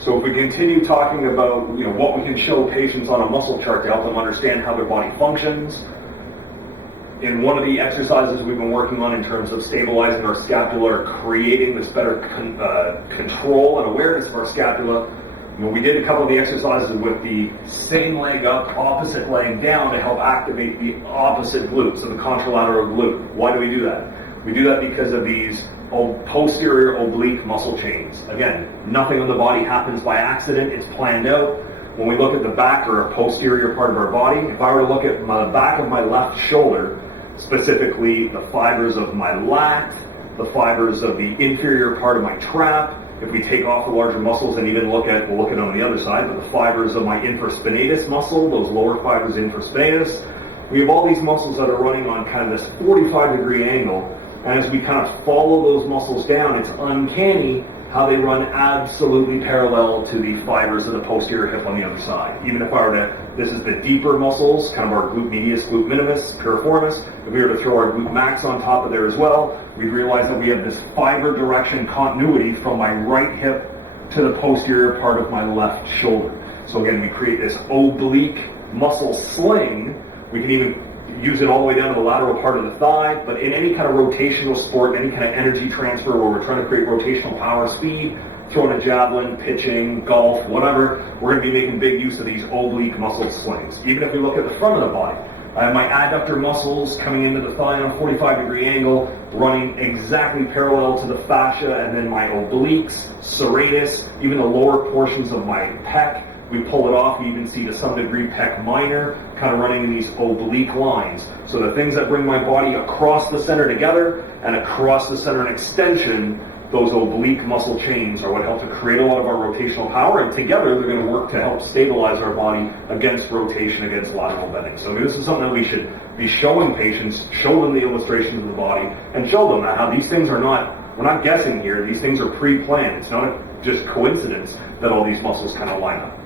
So if we continue talking about what we can show patients on a muscle chart to help them understand how their body functions, in one of the exercises we've been working on in terms of stabilizing our scapula, creating this better control and awareness of our scapula, we did a couple of the exercises with the same leg up, opposite leg down to help activate the opposite glute, so the contralateral glute. Why do we do that? We do that because of these posterior oblique muscle chains. Again, nothing on the body happens by accident, it's planned out. When we look at the back or a posterior part of our body, if I were to look at the back of my left shoulder, specifically the fibers of my lat, the fibers of the inferior part of my trap, if we take off the larger muscles and even we'll look at it on the other side, but the fibers of my infraspinatus muscle, those lower fibers infraspinatus, we have all these muscles that are running on kind of this 45-degree angle, and as we kind of follow those muscles down, it's uncanny how they run absolutely parallel to the fibers of the posterior hip on the other side. Even if I were to, this is the deeper muscles, kind of our glute medius, glute minimus, piriformis. If we were to throw our glute max on top of there as well, we'd realize that we have this fiber direction continuity from my right hip to the posterior part of my left shoulder. So again, we create this oblique muscle sling. We can even use it all the way down to the lateral part of the thigh, but in any kind of rotational sport, any kind of energy transfer where we're trying to create rotational power, speed, throwing a javelin, pitching, golf, whatever, we're going to be making big use of these oblique muscle slings. Even if we look at the front of the body, I have my adductor muscles coming into the thigh on a 45-degree angle, running exactly parallel to the fascia, and then my obliques, serratus, even the lower portions of my pec. We pull it off, we even see to some degree pec minor, kind of running in these oblique lines. So the things that bring my body across the center together and across the center in extension, those oblique muscle chains are what help to create a lot of our rotational power, and together they're going to work to help stabilize our body against rotation, against lateral bending. So this is something that we should be showing patients, show them the illustrations of the body, and show them that how these things are not, we're not guessing here, these things are pre-planned. It's not just coincidence that all these muscles kind of line up.